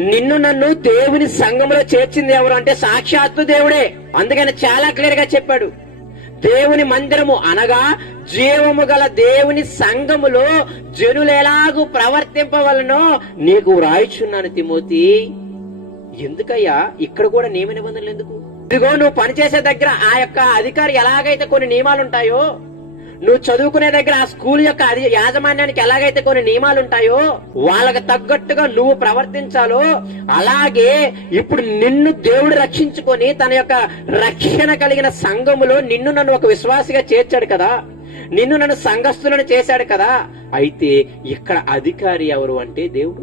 నిన్ను నన్ను దేవుని సంఘంలో చేర్చింది ఎవరు అంటే సాక్షాత్తు దేవుడే. అందుకని చాలా క్లియర్గా చెప్పాడు. దేవుని మందిరము అనగా జీవము గల దేవుని సంఘములో జనులు ఎలాగూ ప్రవర్తింపవలనో నీకు వ్రాయిచున్నాను తిమోతి. ఎందుకయ్యా? ఇక్కడ కూడా నియమ నిబంధనలు ఎందుకు? ఇదిగో నువ్వు పనిచేసే దగ్గర ఆ యొక్క అధికారి ఎలాగైతే కొన్ని నియమాలు ఉంటాయో నువ్వు చదువుకునే దగ్గర ఆ స్కూల్ యొక్క యాజమాన్యానికి ఎలాగైతే కొన్ని నియమాలు ఉంటాయో వాళ్ళకి తగ్గట్టుగా నువ్వు ప్రవర్తించాలో అలాగే ఇప్పుడు నిన్ను దేవుడు రక్షించుకొని తన యొక్క రక్షణ కలిగిన సంఘములో నిన్ను నన్ను ఒక విశ్వాసిగా చేర్చాడు కదా. నిన్ను నన్ను సంఘస్థులను చేశాడు కదా. అయితే ఇక్కడ అధికారి ఎవరు అంటే దేవుడు?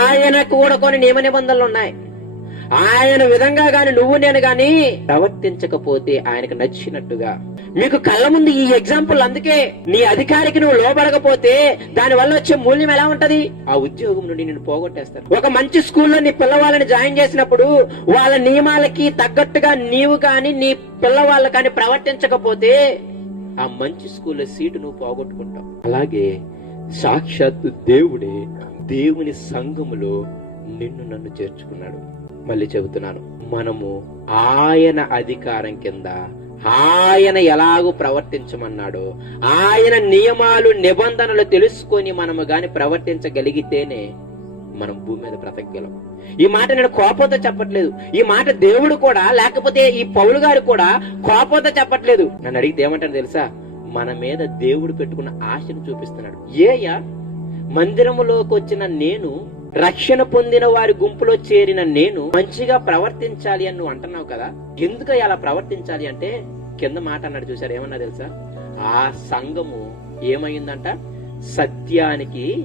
ఆయన కూడా కొన్ని నియమ నిబంధనలు ఉన్నాయి ఆయన విధంగా గాని నువ్వు నేను గాని ప్రవర్తించకపోతే ఆయనకు నచ్చినట్టుగా మీకు కళ్ళ ముందు ఈ ఎగ్జాంపుల్ అందుకే నీ అధికారికి నువ్వు లోబడకపోతే దాని వల్ల వచ్చే మూల్యం ఎలా ఉంటది? ఆ ఉద్యోగం నుండి నేను పోగొట్టేస్తారు. ఒక మంచి స్కూల్లో నీ పిల్లవాళ్ళని జాయిన్ చేసినప్పుడు వాళ్ళ నియమాలకి తగ్గట్టుగా నీవు కానీ నీ పిల్లవాళ్ళు కానీ ప్రవర్తించకపోతే ఆ మంచి స్కూల్లో సీటు నువ్వు పోగొట్టుకుంటావు. అలాగే సాక్షాత్తు దేవుడే దేవుని సంఘములో నిన్ను నన్ను చేర్చుకున్నాడు. మళ్ళీ చెబుతున్నాను. మనము ఆయన అధికారం కింద ఆయన ఎలాగూ ప్రవర్తించమన్నాడో ఆయన నియమాలు నిబంధనలు తెలుసుకొని మనము గాని ప్రవర్తించగలిగితేనే మనం భూమి మీద బ్రతకగలం. ఈ మాట నేను కోపంతో చెప్పట్లేదు. ఈ మాట దేవుడు కూడా లేకపోతే ఈ పౌలు గారు కూడా కోపంతో చెప్పట్లేదు. నన్ను అడిగితే ఏమంటాను తెలుసా? మన మీద దేవుడు పెట్టుకున్న ఆశను చూపిస్తున్నాడు. ఏయ మందిరములోకి వచ్చిన నేను రక్షణ పొందిన వారి గుంపులో చేరిన నేను మంచిగా ప్రవర్తించాలి అని నువ్వు అంటున్నావు కదా? ఎందుకు అలా ప్రవర్తించాలి అంటే? కింద మాట అన్నాడు చూసారు ఏమన్నా తెలుసా? ఆ సంఘము ఏమైందంట? సత్యానికి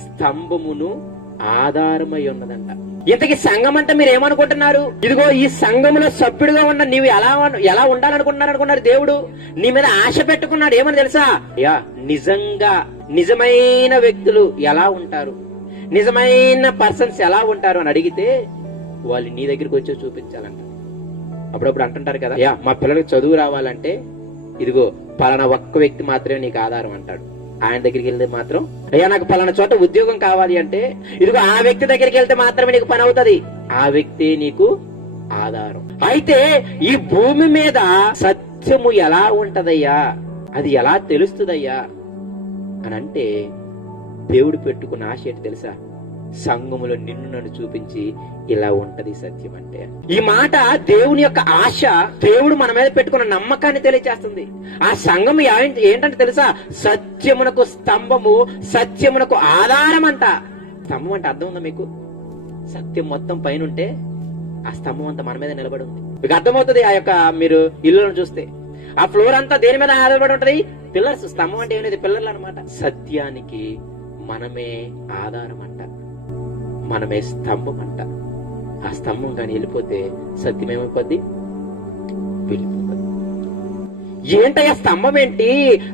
స్తంభమును ఆధారమై ఉన్నదంట. ఇంతకి సంఘం అంటే మీరు ఏమనుకుంటున్నారు? ఇదిగో ఈ సంఘములో సభ్యుడిగా ఉన్న నీవు ఎలా ఎలా ఉండాలనుకుంటున్నారు అనుకున్నారు దేవుడు? నీ మీద ఆశ పెట్టుకున్నాడు. ఏమని తెలుసా? యా నిజంగా నిజమైన వ్యక్తులు ఎలా ఉంటారు? నిజమైన పర్సన్స్ ఎలా ఉంటారు అని అడిగితే వాళ్ళు నీ దగ్గరికి వచ్చి చూపించాలంట. అప్పుడప్పుడు అంటుంటారు కదా యా మా పిల్లలకి చదువు రావాలంటే ఇదిగో పలానా ఒక్క వ్యక్తి మాత్రమే నీకు ఆధారం అంటాడు. ఆయన దగ్గరికి వెళ్తే మాత్రం అయ్యా నాకు పలానా చోట ఉద్యోగం కావాలి అంటే ఇదిగో ఆ వ్యక్తి దగ్గరికి వెళ్తే మాత్రమే నీకు పని అవుతుంది. ఆ వ్యక్తి నీకు ఆధారం. అయితే ఈ భూమి మీద సత్యము ఎలా ఉంటదయ్యా? అది ఎలా తెలుస్తుందయ్యా? అని అంటే దేవుడు పెట్టుకున్న ఆశ ఏంటి తెలుసా? సంఘములో నిన్ను నన్ను చూపించి ఇలా ఉంటది సత్యం అంటే. ఈ మాట దేవుని యొక్క ఆశ దేవుడు మన మీద పెట్టుకున్న నమ్మకాన్ని తెలియజేస్తుంది ఆ సంఘం ఏంటంటే తెలుసా? సత్యమునకు స్తంభము సత్యమునకు ఆధారం అంట. స్తంభం అంటే అర్థం ఉందా మీకు? సత్యం మొత్తం పైన ఉంటే ఆ స్తంభం అంతా మన మీద నిలబడి ఉంది మీకు అర్థమవుతుంది ఆ యొక్క మీరు ఇల్లులను చూస్తే. ఆ ఫ్లోర్ అంతా దేని మీద ఆధారపడి ఉంటది? పిల్లర్స్. స్తంభం అంటే ఏమైనా పిల్లర్లు అనమాట సత్యానికి మనమే ఆధారం అంట మనమే స్తంభం అంట ఆ స్తంభం కానీ వెళ్ళిపోతే సత్యం ఏమైపోద్ది వెళ్ళిపోతుంది. ఏంటయ్యా స్తంభం ఏంటి?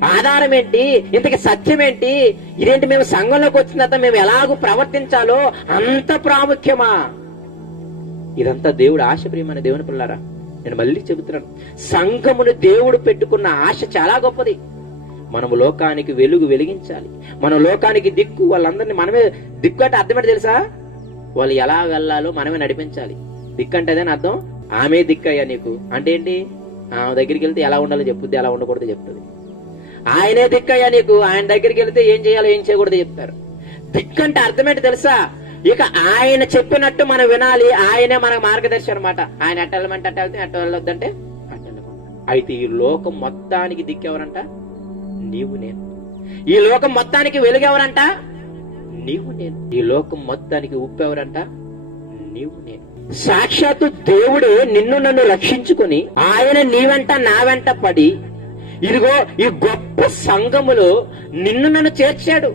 ఆధారం ఏంటి? ఇంతకి సత్యం ఏంటి? ఇదేంటి మేము సంఘంలోకి వచ్చిన తర్వాత మేము ఎలాగూ ప్రవర్తించాలో అంత ప్రాముఖ్యమా? ఇదంతా దేవుడు ఆశ ప్రియమైన దేవుని పిల్లారా నేను మళ్ళీ చెబుతున్నాను. సంఘమును దేవుడు పెట్టుకున్న ఆశ చాలా గొప్పది. మనము లోకానికి వెలుగు వెలిగించాలి. మన లోకానికి దిక్కు వాళ్ళందరినీ మనమే దిక్కు అంటే అర్థమేంటి తెలుసా? వాళ్ళు ఎలా వెళ్ళాలో మనమే నడిపించాలి. దిక్కు అంటే అదేనా అర్థం? ఆమె దిక్కు అయ్యా నీకు. అంటే ఏంటి? ఆమె దగ్గరికి వెళ్తే ఎలా ఉండాలో చెప్పుద్ది ఎలా ఉండకూడదు చెప్తుంది. ఆయనే దిక్కయ్యా నీకు. ఆయన దగ్గరికి వెళ్తే ఏం చేయాలో ఏం చేయకూడదు చెప్తారు. దిక్కు అంటే అర్థమేంటి తెలుసా? ఇక ఆయన చెప్పినట్టు మనం వినాలి. ఆయనే మన మార్గదర్శి అనమాట ఆయన ఎట్ట వెళ్ళమంటే అట్ట వెళ్తే ఎట్ట వెళ్ళొద్దంటే అట్ట అయితే ఈ లోకం మొత్తానికి దిక్కు ఎవరంట? నీవు నేను. ఈ లోకం మొత్తానికి వెలుగెవరంట? నీవు నేను. ఈ లోకం మొత్తానికి ఉప్పు ఎవరంట నీవు నేను. సాక్షాత్తు దేవుడు నిన్ను నన్ను రక్షించుకుని ఆయన నీ వెంట నా వెంట పడి ఇదిగో ఈ గొప్ప సంఘములో నిన్ను నన్ను చేర్చాడు.